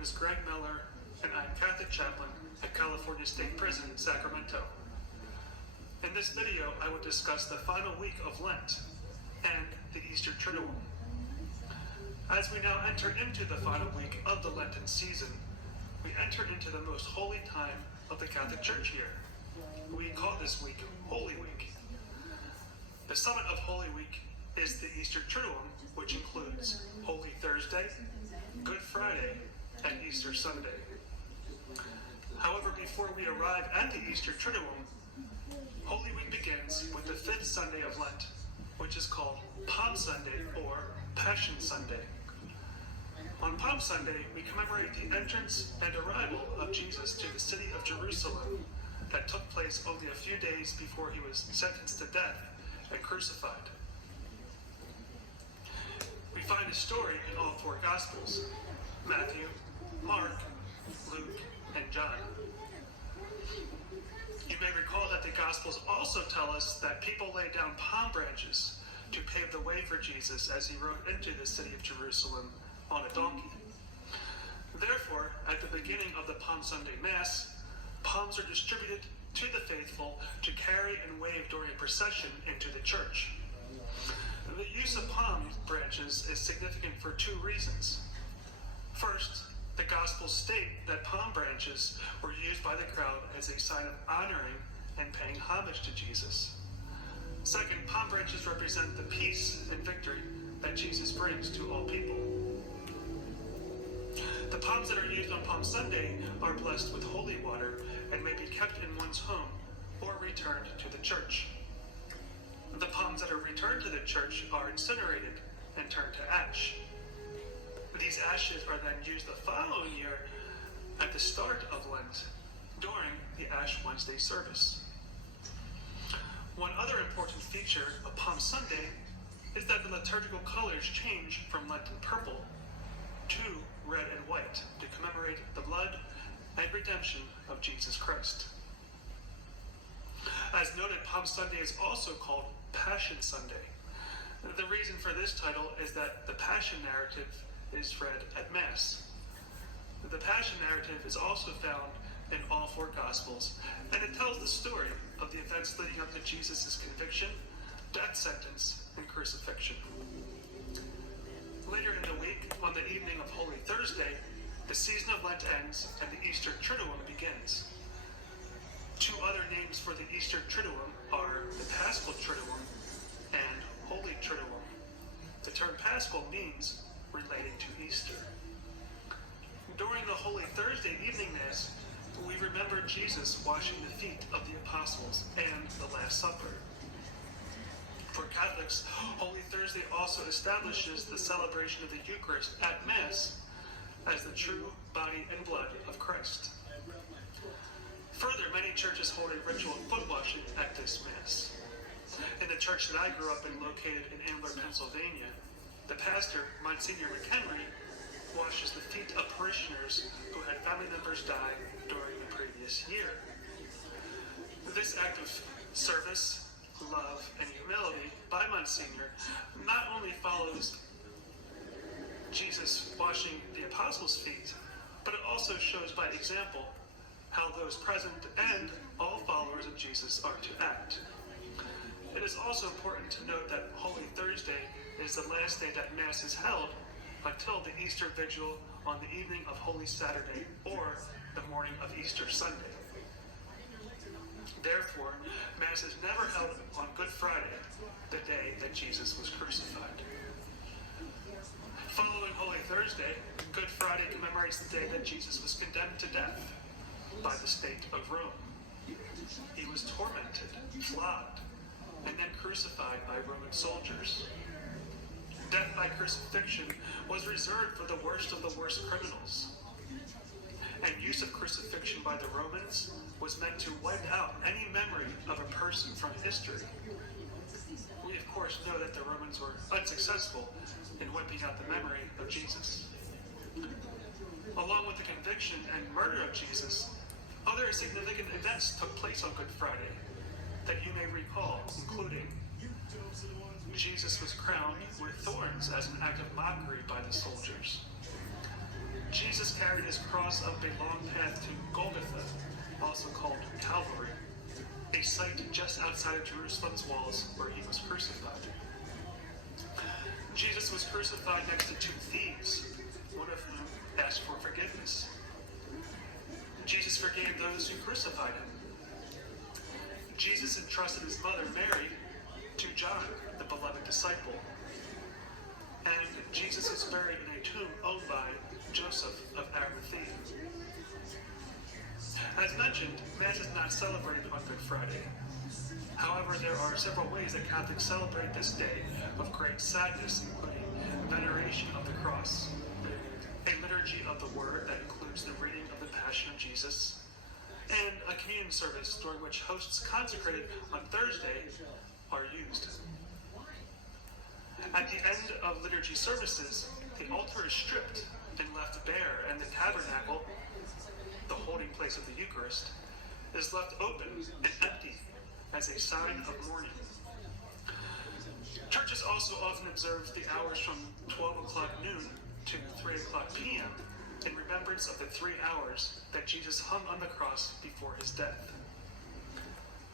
name is Greg Muller, and I'm Catholic Chaplain at California State Prison, Sacramento. In this video, I will discuss the final week of Lent and the Easter Triduum. As we now enter into the final week of the Lenten season, we enter into the most holy time of the Catholic Church year. We call this week Holy Week. The summit of Holy Week is the Easter Triduum, which includes Holy Thursday, Good Friday, and Easter Sunday. However, before we arrive at the Easter Triduum, Holy Week begins with the fifth Sunday of Lent, which is called Palm Sunday or Passion Sunday. On Palm Sunday, we commemorate the entrance and arrival of Jesus to the city of Jerusalem that took place only a few days before he was sentenced to death and crucified. We find a story in all four Gospels: Matthew, Mark, Luke, and John. You may recall that the Gospels also tell us that people laid down palm branches to pave the way for Jesus as he rode into the city of Jerusalem on a donkey. Therefore, at the beginning of the Palm Sunday Mass, palms are distributed to the faithful to carry and wave during a procession into the church. The use of palm branches is significant for two reasons. First, the Gospels state that palm branches were used by the crowd as a sign of honoring and paying homage to Jesus. Second, palm branches represent the peace and victory that Jesus brings to all people. The palms that are used on Palm Sunday are blessed with holy water and may be kept in one's home or returned to the church. The palms that are returned to the church are incinerated and turned to ash. These ashes are then used the following year at the start of Lent during the Ash Wednesday service. One other important feature of Palm Sunday is that the liturgical colors change from Lenten purple to red and white to commemorate the blood and redemption of Jesus Christ. As noted, Palm Sunday is also called Passion Sunday. The reason for this title is that the Passion narrative is read at Mass. The Passion narrative is also found in all four Gospels, and it tells the story of the events leading up to Jesus' conviction, death sentence, and crucifixion. Later in the week, on the evening of Holy Thursday, the season of Lent ends and the Easter Triduum begins. Two other names for the Easter Triduum are the Paschal Triduum and Holy Triduum. The term Paschal means related to Easter. During the Holy Thursday evening Mass, we remember Jesus washing the feet of the apostles and the Last Supper. For Catholics, Holy Thursday also establishes the celebration of the Eucharist at Mass as the true body and blood of Christ. Further, many churches hold a ritual of foot washing at this Mass. In the church that I grew up in, located in Ambler, Pennsylvania, the pastor, Monsignor McHenry, washes the feet of parishioners who had family members die during the previous year. This act of service, love, and humility by Monsignor not only follows Jesus washing the apostles' feet, but it also shows by example how those present and all followers of Jesus are to act. It is also important to note that Holy Thursday is the last day that Mass is held until the Easter Vigil on the evening of Holy Saturday or the morning of Easter Sunday. Therefore, Mass is never held on Good Friday, the day that Jesus was crucified. Following Holy Thursday, Good Friday commemorates the day that Jesus was condemned to death by the state of Rome. He was tormented, flogged, and then crucified by Roman soldiers. Death by crucifixion was reserved for the worst of the worst criminals. And use of crucifixion by the Romans was meant to wipe out any memory of a person from history. We of course know that the Romans were unsuccessful in wiping out the memory of Jesus. Along with the conviction and murder of Jesus, other significant events took place on Good Friday that you may recall, including Jesus was crowned with thorns as an act of mockery by the soldiers. Jesus carried his cross up a long path to Golgotha, also called Calvary, a site just outside of Jerusalem's walls where he was crucified. Jesus was crucified next to two thieves, one of whom asked for forgiveness. Jesus forgave those who crucified him. Jesus entrusted his mother, Mary, to John, the beloved disciple. And Jesus is buried in a tomb owned by Joseph of Arimathea. As mentioned, Mass is not celebrated on Good Friday. However, there are several ways that Catholics celebrate this day of great sadness, including veneration of the cross, a liturgy of the Word that includes the reading of the Passion of Jesus, and a communion service during which hosts consecrated on Thursday are used. At the end of liturgy services, the altar is stripped and left bare, and the tabernacle, the holding place of the Eucharist, is left open and empty as a sign of mourning. Churches also often observe the hours from 12 o'clock noon to 3 o'clock p.m. in remembrance of the 3 hours that Jesus hung on the cross before his death.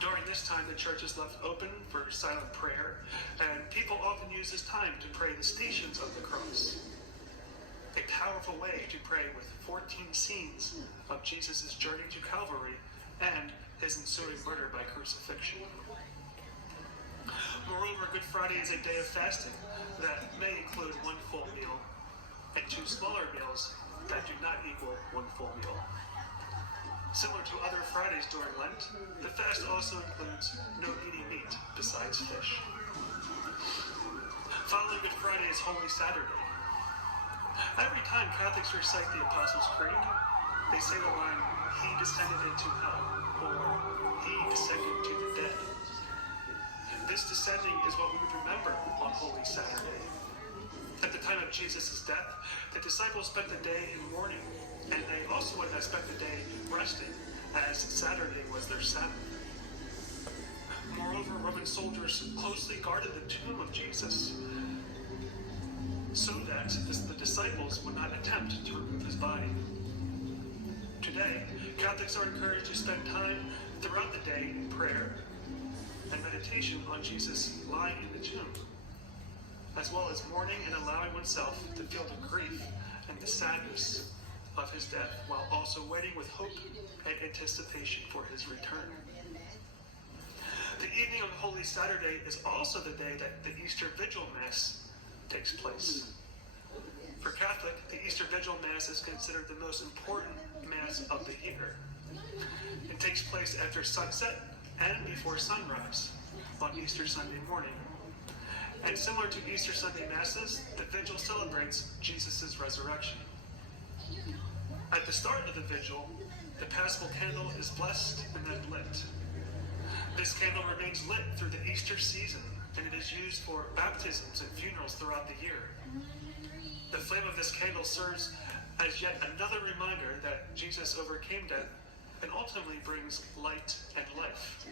During this time, the church is left open for silent prayer, and people often use this time to pray the Stations of the Cross, a powerful way to pray with 14 scenes of Jesus' journey to Calvary and his ensuing murder by crucifixion. Moreover, Good Friday is a day of fasting that may include one full meal and two smaller meals that do not equal one full meal. Similar to other Fridays during Lent, the fast also includes no eating meat besides fish. Following Good Friday is Holy Saturday. Every time Catholics recite the Apostles' Creed, they say the line, "He descended into hell," or "He descended to the dead." This descending is what we would remember on Holy Saturday. At the time of Jesus' death, the disciples spent the day in mourning, and they also would have spent the day resting, as Saturday was their Sabbath. Moreover, Roman soldiers closely guarded the tomb of Jesus, so that the disciples would not attempt to remove his body. Today, Catholics are encouraged to spend time throughout the day in prayer and meditation on Jesus lying in the tomb, as well as mourning and allowing oneself to feel the grief and the sadness of his death, while also waiting with hope and anticipation for his return. The evening of Holy Saturday is also the day that the Easter Vigil Mass takes place. For Catholic, the Easter Vigil Mass is considered the most important Mass of the year. It takes place after sunset and before sunrise on Easter Sunday morning. And similar to Easter Sunday Masses, the Vigil celebrates Jesus' resurrection. At the start of the Vigil, the Paschal candle is blessed and then lit. This candle remains lit through the Easter season, and it is used for baptisms and funerals throughout the year. The flame of this candle serves as yet another reminder that Jesus overcame death and ultimately brings light and life.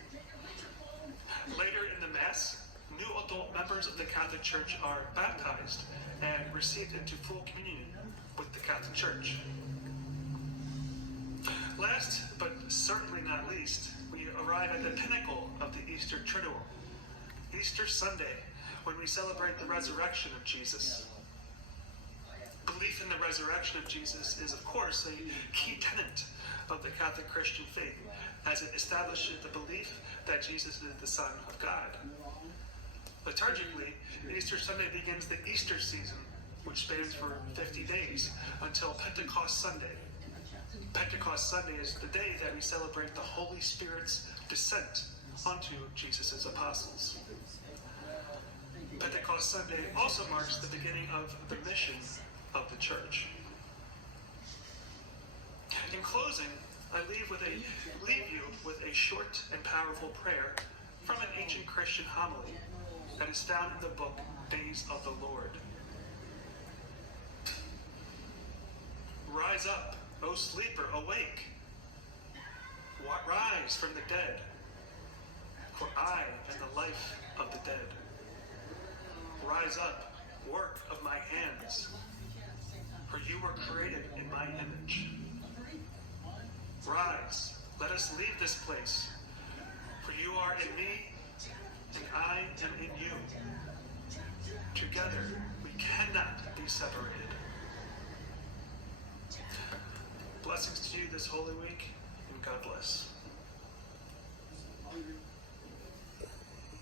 Later in the Mass, new adult members of the Catholic Church are baptized and received into full communion with the Catholic Church. Last, but certainly not least, we arrive at the pinnacle of the Easter Triduum, Easter Sunday, when we celebrate the resurrection of Jesus. Belief in the resurrection of Jesus is, of course, a key tenet of the Catholic Christian faith, as it establishes the belief that Jesus is the Son of God. Liturgically, Easter Sunday begins the Easter season, which spans for 50 days until Pentecost Sunday. Pentecost Sunday is the day that we celebrate the Holy Spirit's descent onto Jesus' apostles. Pentecost Sunday also marks the beginning of the mission of the Church. In closing, I leave you with a short and powerful prayer from an ancient Christian homily that is found in the book Days of the Lord. Rise up, O sleeper, awake. Rise from the dead, for I am the life of the dead. Rise up, work of my hands. for you were created in my image. Rise, let us leave this place, for you are in me, and I am in you. Together, we cannot be separated. Blessings to you this Holy Week, and God bless.